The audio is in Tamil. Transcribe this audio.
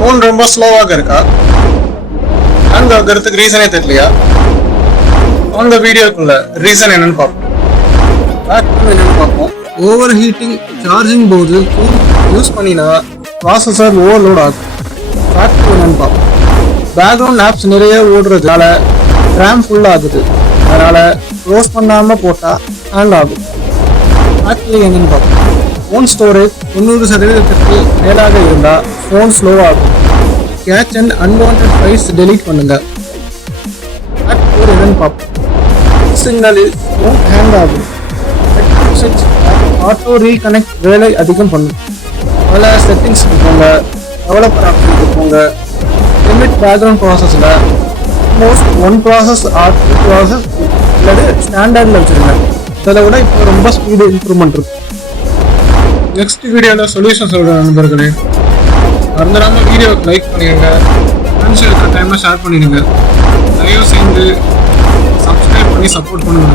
ஃபோன் ரொம்ப ஸ்லோவாக இருக்கா? ஹேங் ஆகிறதுக்கு ரீசனே தெரியலையா? அந்த வீடியோக்குள்ள ரீசன் என்னன்னு பார்ப்போம். என்னன்னு பார்ப்போம். ஓவர் ஹீட்டிங் சார்ஜிங் போது யூஸ் பண்ணினா ப்ராசஸர் ஓவர்லோட் ஆகும். ஃபேக்டர் என்னன்னு பார்ப்போம். பேக்ரவுண்ட் ஆப்ஸ் நிறைய ஓடுறதுனால ரேம் ஃபுல் ஆகுது. அதனால க்ளோஸ் பண்ணாமல் போட்டால் ஹேங் ஆகும். ஆக்சுவலி என்னன்னு பார்ப்போம். ஃபோன் ஸ்டோரேஜ் தொண்ணூறு சதவீதத்திற்கு மேலாக இருந்தால் ஃபோன் ஸ்லோவாகும் ஆகும். Cache and unwanted files delete பண்ணுங்க. ஆப் ஃபோர் என்னன்னு பார்ப்போம். சிக்னலில் ஃபோன் ஹேங் ஆகும். ஆட்டோ ரீகனெக்ட் வேலை அதிகம் பண்ணும். பல செட்டிங்ஸ் போங்க. டெவலப்பர் ஆப்ஷனுக்கு போங்க. லிமிட் பேக்ரவுண்ட் ப்ராசஸில் most one process or two process அல்லது ஸ்டாண்டர்டில் வச்சுருங்க. இதில் விட இப்போ ரொம்ப ஸ்பீடு இம்ப்ரூவ்மெண்ட் இருக்கும் நெக்ஸ்ட் வீடியோவில் சொல்யூஷன் சொல்கிறேன் நண்பர்களே. மறந்துடாமல் வீடியோவுக்கு லைக் பண்ணிடுங்க ஃப்ரெண்ட்ஸ் இருக்கிற டைமில் ஷேர் பண்ணிடுங்க. தயவு செய்து சப்ஸ்கிரைப் பண்ணி சப்போர்ட் பண்ணுங்க